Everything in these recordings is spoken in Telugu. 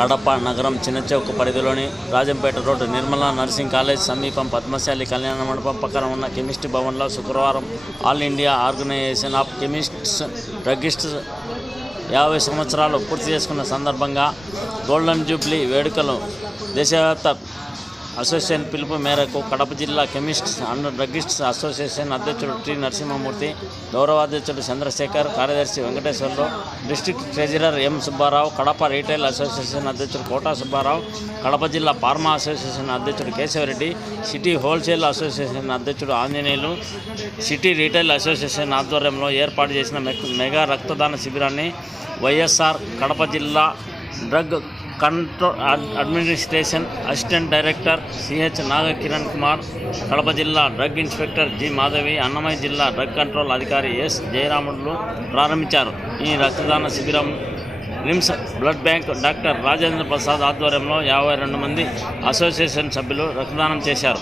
కడప నగరం చిన్నచౌక పరిధిలోని Rajampet road Nirmala nursing college సమీపం పద్మశాలి కళ్యాణ మండపం పక్కన ఉన్న కెమిస్ట్ భవన్లో శుక్రవారం all India organisation of chemists druggists యాభై సంవత్సరాలు పూర్తి చేసుకున్న సందర్భంగా గోల్డెన్ జూబ్లీ వేడుకలు దేశవ్యాప్త అసోసియేషన్ పిలుపు మేరకు కడప జిల్లా కెమిస్ట్స్ అండ్ డ్రగ్గిస్ట్స్ అసోసియేషన్ అధ్యక్షుడు టి నరసింహమూర్తి గౌరవాధ్యక్షుడు చంద్రశేఖర్ కార్యదర్శి Venkateswarlu district treasurer M Subbarao Kadapa retail association అధ్యక్షుడు కోటా సుబ్బారావు కడప జిల్లా ఫార్మా అసోసియేషన్ అధ్యక్షుడు కేశవరెడ్డి సిటీ హోల్సేల్ అసోసియేషన్ అధ్యక్షుడు ఆంజనేయులు సిటీ రీటైల్ అసోసియేషన్ ఆధ్వర్యంలో ఏర్పాటు చేసిన మెగా రక్తదాన శిబిరాన్ని వైఎస్ఆర్ కడప జిల్లా drug control ad- administration assistant director CH Nagakiran Kumar Kadapa జిల్లా drug inspector G Madhavi Annamayya జిల్లా డ్రగ్ కంట్రోల్ అధికారి ఎస్ జయరాముడులు ప్రారంభించారు. ఈ రక్తదాన శిబిరం RIMS blood bank doctor Rajendra Prasad ఆధ్వర్యంలో యాభై రెండు మంది అసోసియేషన్ సభ్యులు రక్తదానం చేశారు.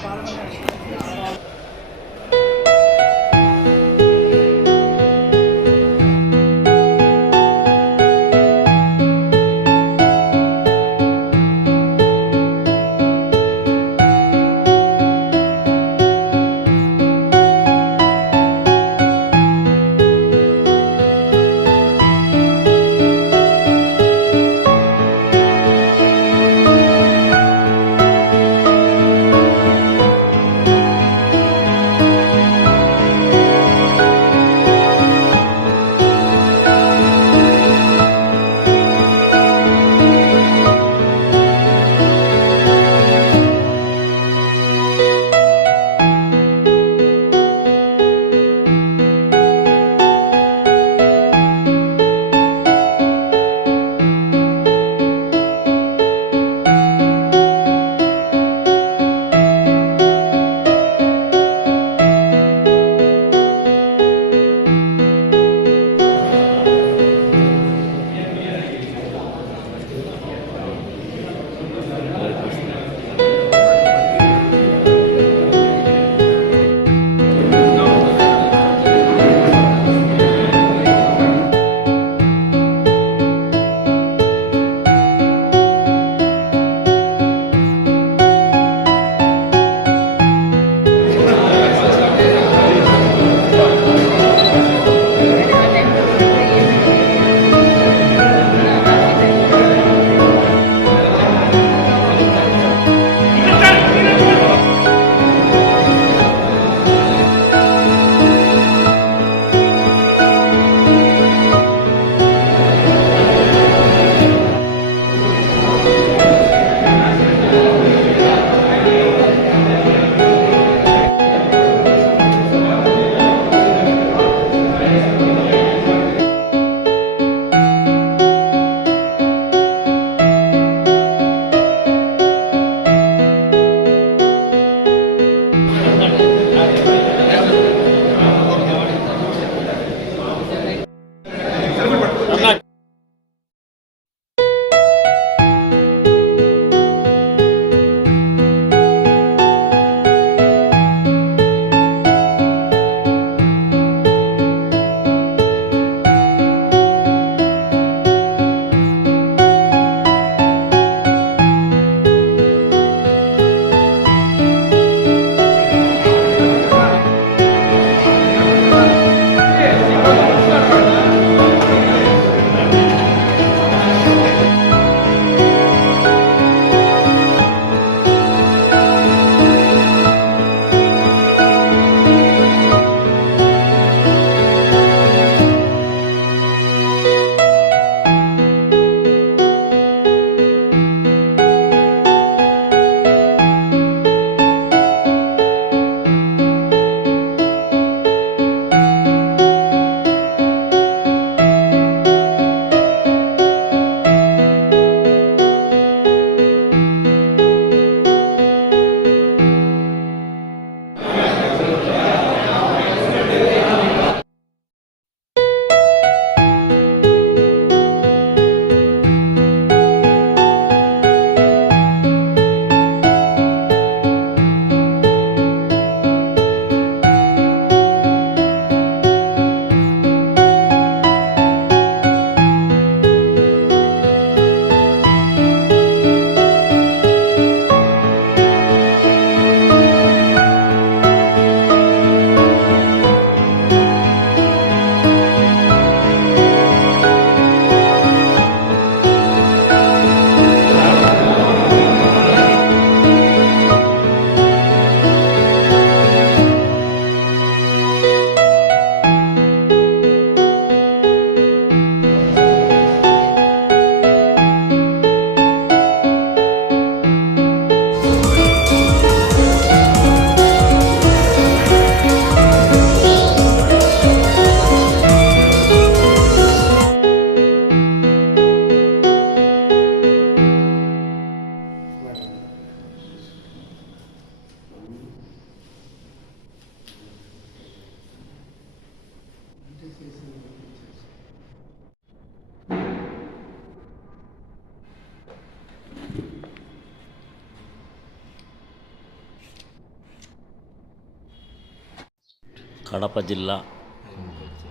కడప జిల్లా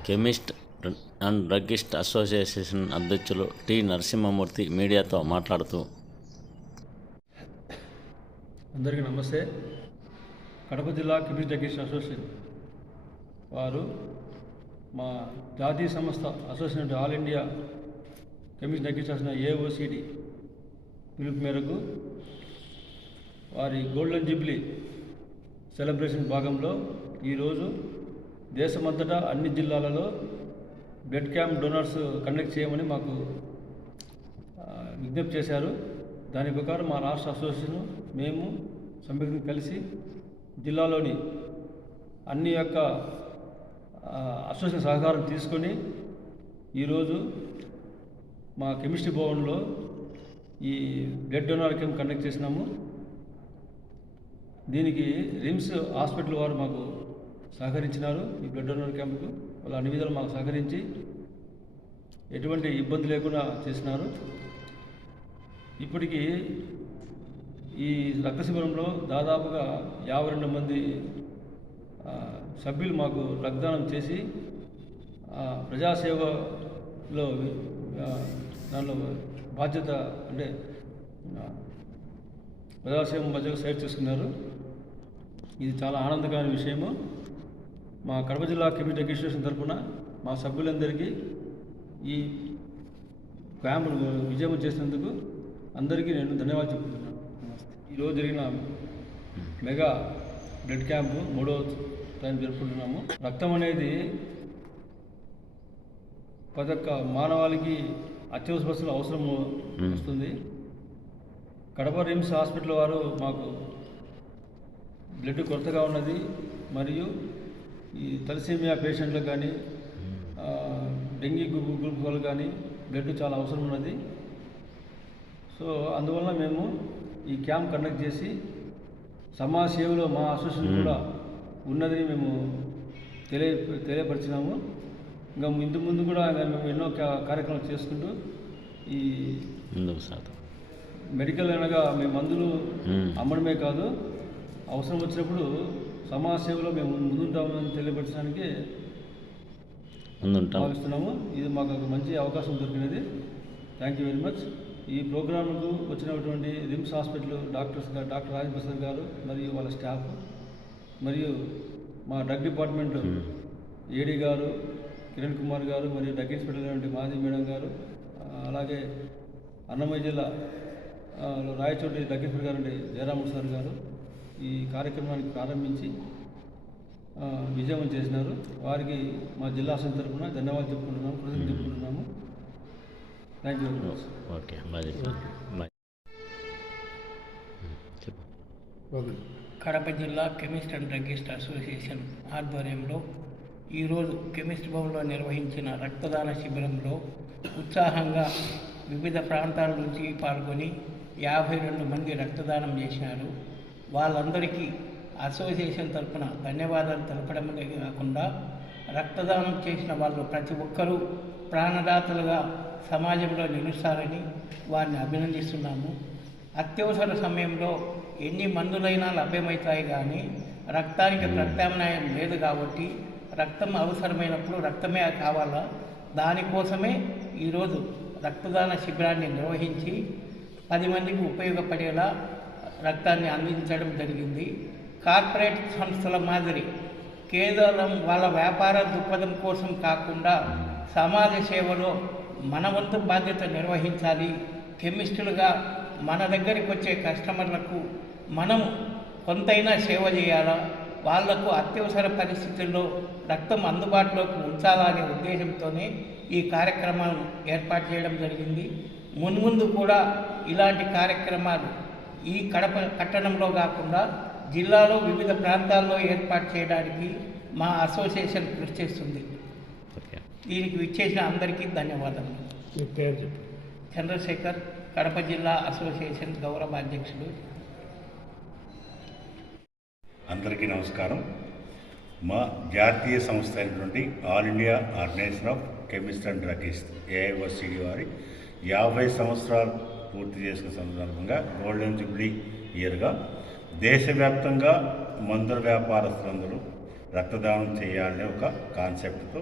కెమిస్ట్ అండ్ డ్రగ్గిస్ట్ అసోసియేషన్ అధ్యక్షులు టి నరసింహమూర్తి మీడియాతో మాట్లాడుతూ అందరికీ నమస్తే. కడప జిల్లా కెమిస్ట్ డ్రగ్గిస్ట్ అసోసియేషన్ వారు మా జాతీయ సంస్థ association all India chemist technician AOCD పిలుపు మేరకు వారి గోల్డెన్ జూబ్లీ సెలబ్రేషన్ భాగంలో ఈరోజు దేశమంతటా అన్ని జిల్లాలలో బ్లడ్ క్యాంప్ డొనర్స్ కండక్ట్ చేయమని మాకు విజ్ఞప్తి చేశారు. దాని ప్రకారం మా రాష్ట్ర అసోసియేషన్ మేము సభ్యులను కలిసి జిల్లాలోని అన్ని యొక్క అసోసియేషన్ సహకారం తీసుకొని ఈరోజు మా కెమిస్ట్రీ భవన్లో ఈ బ్లడ్ డొనార్ క్యాంప్ కండక్ట్ చేసినాము. దీనికి రిమ్స్ హాస్పిటల్ వారు మాకు సహకరించినారు ఈ బ్లడ్ డొనర్ క్యాంపుకు వాళ్ళు అన్ని విధాలు మాకు సహకరించి ఎటువంటి ఇబ్బంది లేకుండా చేసినారు. ఇప్పటికీ ఈ రక్త శిబిరంలో దాదాపుగా యాభై రెండు మంది సభ్యులు మాకు రక్తదానం చేసి ప్రజాసేవలో దానిలో బాధ్యత అంటే ప్రజాసేవ మధ్య సేవ చేసుకున్నారు. ఇది చాలా ఆనందకరమైన విషయము. మా కడప జిల్లా కెమిటీ అడ్మినిస్ట్రేషన్ తరఫున మా సభ్యులందరికీ ఈ క్యాంపును విజయం చేసినందుకు అందరికీ నేను ధన్యవాదాలు చెప్తున్నాను ఈరోజు జరిగిన మెగా బ్లడ్ క్యాంపు మూడో టైం జరుపుకుంటున్నాము. రక్తం అనేది ప్రతి ఒక్క మానవాళికి అత్యవసర పరిస్థితుల్లో అవసరం వస్తుంది. కడప రిమ్స్ హాస్పిటల్ వారు మాకు బ్లడ్ కొరతగా ఉన్నది. మరియు ఈ తలసేమియా పేషెంట్లకు కానీ డెంగీ గ్రూప్ గ్రూప్ కానీ బ్లడ్ చాలా అవసరం ఉన్నది. సో అందువల్ల మేము ఈ క్యాంప్ కండక్ట్ చేసి సమాజ సేవలో మా అసోసియేషన్ కూడా ఉన్నదని మేము తెలియ తెలియపరిచినాము. ఇంకా ఇంత ముందు కూడా మేము ఎన్నో కార్యక్రమాలు చేసుకుంటూ ఈ మెడికల్ అనగా మేము మందులు మ్మ్. అమ్మడమే కాదు అవసరం వచ్చినప్పుడు సమాజ సేవలో మేము ముందుంటామని తెలియపరచడానికి ముందుంటాం. భావిస్తున్నాము. ఇది మాకు ఒక మంచి అవకాశం దొరికినది. థ్యాంక్ యూ వెరీ మచ్ ఈ ప్రోగ్రాంకు వచ్చినటువంటి రిమ్స్ హాస్పిటల్ డాక్టర్స్ గా- డాక్టర్ రాజేంద్ర ప్రసాద్ గారు మరియు వాళ్ళ స్టాఫ్ మరియు మా డ్రగ్ డిపార్ట్మెంట్ ఏడీ గారు కిరణ్ కుమార్ గారు మరియు డ్రగ్ ఇన్స్పెక్టర్ అయినటువంటి మాధవి మేడం గారు అలాగే అన్నమయ్య జిల్లా రాయచోటి డ్రగ్ ఇన్స్పెక్టర్ గారు జయరాముడు సార్ గారు ఈ కార్యక్రమానికి ప్రారంభించి ఆ, విజయవంతం చేసినారు. వారికి మా జిల్లా సంస్థ తరఫున ధన్యవాదాలు చెప్పుకుంటున్నాము కృతజ్ఞతలు చెప్పుకుంటున్నాము. థ్యాంక్ యూ ఓకే కడప జిల్లా కెమిస్ట్ అండ్ డ్రగ్గిస్ట్ అసోసియేషన్ ఆధ్వర్యంలో ఈరోజు కెమిస్ట్ భవన్లో నిర్వహించిన రక్తదాన శిబిరంలో ఉత్సాహంగా వివిధ ప్రాంతాల నుంచి పాల్గొని యాభై రెండు మంది రక్తదానం చేసినారు. వాళ్ళందరికీ అసోసియేషన్ తరఫున ధన్యవాదాలు తెలపడమే కాకుండా రక్తదానం చేసిన వాళ్ళు ప్రతి ఒక్కరూ ప్రాణదాతలుగా సమాజంలో నిలుస్తారని వారిని అభినందిస్తున్నాము. అత్యవసర సమయంలో ఎన్ని మందులైనా లభ్యమవుతాయి కానీ రక్తానికి ప్రత్యామ్నాయం లేదు కాబట్టి రక్తం అవసరమైనప్పుడు రక్తమే కావాలా? దానికోసమే ఈరోజు రక్తదాన శిబిరాన్ని నిర్వహించి పది మందికి ఉపయోగపడేలా రక్తాన్ని అందించడం జరిగింది. కార్పొరేట్ సంస్థల మాదిరి కేవలం వాళ్ళ వ్యాపార దృక్పథం కోసం కాకుండా సమాజ సేవలో మన వంతు బాధ్యత నిర్వహించాలి. కెమిస్టులుగా మన దగ్గరికి వచ్చే కస్టమర్లకు మనం కొంతైనా సేవ చేయాలా? వాళ్ళకు అత్యవసర పరిస్థితుల్లో రక్తం అందుబాటులోకి ఉంచాలా అనే ఉద్దేశంతోనే ఈ కార్యక్రమం ఏర్పాటు చేయడం జరిగింది. మున్ముందు కూడా ఇలాంటి కార్యక్రమాలు ఈ కడప పట్టణంలో కాకుండా జిల్లాలో వివిధ ప్రాంతాల్లో ఏర్పాటు చేయడానికి మా అసోసియేషన్ కృషి చేస్తుంది. దీనికి విచ్చేసిన అందరికీ ధన్యవాదాలు చంద్రశేఖర్ కడప జిల్లా అసోసియేషన్ గౌరవ అధ్యక్షుడు. అందరికీ నమస్కారం. మా జాతీయ సంస్థ అయినటువంటి all India organisation of chemist and druggist AIOCD వారి యాభై సంవత్సరాలు పూర్తి చేసుకున్న సందర్భంగా గోల్డెన్ జూబ్లీ ఇయర్గా దేశవ్యాప్తంగా మందుల వ్యాపారస్తులందరూ రక్తదానం చేయాలనే ఒక కాన్సెప్ట్తో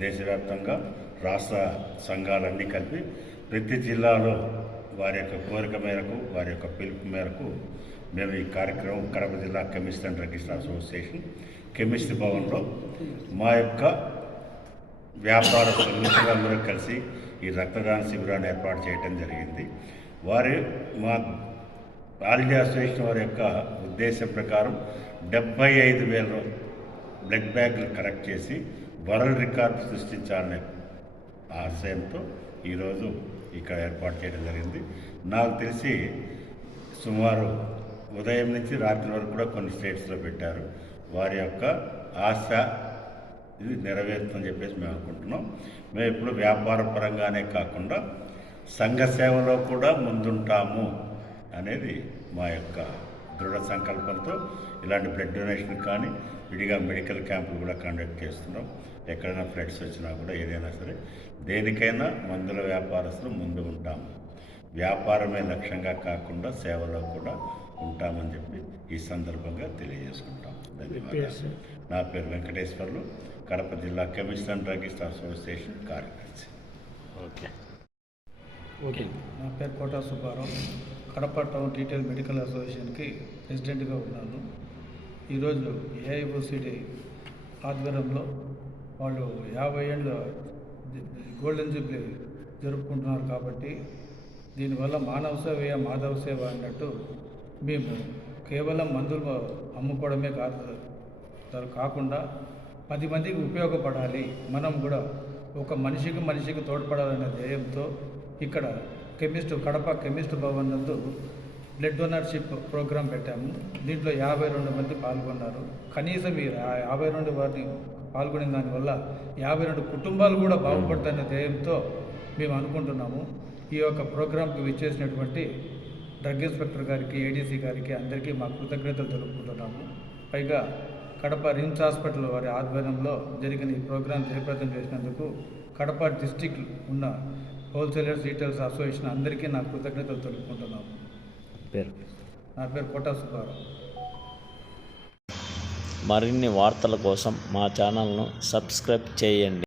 దేశవ్యాప్తంగా రాష్ట్ర సంఘాలన్నీ కలిపి ప్రతి జిల్లాలో వారి యొక్క కోరిక మేరకు వారి యొక్క పిలుపు మేరకు మేము ఈ కార్యక్రమం కడప జిల్లా chemist and druggist association chemist భవన్లో మా యొక్క వ్యాపార సంఘాలందరూ కలిసి ఈ రక్తదాన శిబిరాన్ని ఏర్పాటు చేయడం జరిగింది. వారి మా ఆల్ ఇండియా అసోసియేషన్ వారి యొక్క ఉద్దేశం ప్రకారం డెబ్బై ఐదు వేల బ్లడ్ బ్యాగ్లు కలెక్ట్ చేసి వరల్డ్ రికార్డు సృష్టించాలనే ఆశయంతో ఈరోజు ఇక్కడ ఏర్పాటు చేయడం జరిగింది. నాకు తెలిసి సుమారు ఉదయం నుంచి రాత్రి వరకు కూడా కొన్ని స్టేట్స్లో పెట్టారు. వారి యొక్క ఆశ ఇది నెరవేరుతుందని చెప్పేసి మేము అనుకుంటున్నాం. మేము ఇప్పుడు వ్యాపార పరంగానే కాకుండా సంఘ సేవలో కూడా ముందుంటాము అనేది మా యొక్క దృఢ సంకల్పంతో ఇలాంటి బ్లడ్ డొనేషన్ కానీ విడిగా మెడికల్ క్యాంపులు కూడా కండక్ట్ చేస్తున్నాం. ఎక్కడైనా ఫ్లడ్స్ వచ్చినా కూడా ఏదైనా సరే దేనికైనా మందుల వ్యాపారస్తులు ముందు ఉంటాము వ్యాపారమే లక్ష్యంగా కాకుండా సేవలో కూడా ఉంటామని చెప్పి ఈ సందర్భంగా తెలియజేసుకుంటాం. ధన్యవాదాలు. నా పేరు వెంకటేశ్వర్లు. కడప జిల్లా కెమిస్ట్ అండ్ డ్రగిస్ట్ అసోసియేషన్ కార్యదర్శి. ఓకే. ఓకే. నా పేరు Kota Subbarao. Kadapa town retail medical అసోసియేషన్కి ప్రెసిడెంట్గా ఉన్నాను. ఈరోజు ఏఐఓసిడి ఆధ్వర్యంలో వాళ్ళు యాభై ఏళ్ళ గోల్డెన్ జూబ్లీ జరుపుకుంటున్నారు కాబట్టి దీనివల్ల మానవ సేవ మాధవ సేవ అన్నట్టు మేము కేవలం మందులు అమ్ముకోవడమే కాదు కాకుండా పది మందికి ఉపయోగపడాలి. మనం కూడా ఒక మనిషికి మనిషికి తోడ్పడాలనే ధ్యేయంతో ఇక్కడ కెమిస్ట్ కడప కెమిస్ట్ భవన్ నందు బ్లడ్ డొనర్షిప్ ప్రోగ్రాం పెట్టాము. దీంట్లో యాభై రెండు మంది పాల్గొన్నారు. కనీసం ఈ యాభై రెండు వారిని పాల్గొనే దానివల్ల యాభై రెండు కుటుంబాలు కూడా బాగుపడతాయనే ధ్యేయంతో మేము అనుకుంటున్నాము. ఈ యొక్క ప్రోగ్రాంకి విచ్చేసినటువంటి డ్రగ్ ఇన్స్పెక్టర్ గారికి ఏడీసీ గారికి అందరికీ మా కృతజ్ఞతలు తెలుపుకుంటున్నాము. పైగా కడప రిమ్స్ హాస్పిటల్ వారి ఆధ్వర్యంలో జరిగిన ఈ ప్రోగ్రాం జయప్రదం చేసినందుకు కడప డిస్టిక్ ఉన్న హోల్సేలర్స్ రీటైల్స్ అసోసియేషన్ అందరికీ నా కృతజ్ఞతలు తెలుపుకుంటున్నాము పేరు? నా పేరు కోటా సుబ్బారావు. మరిన్ని వార్తల కోసం మా ఛానల్ను సబ్స్క్రైబ్ చేయండి.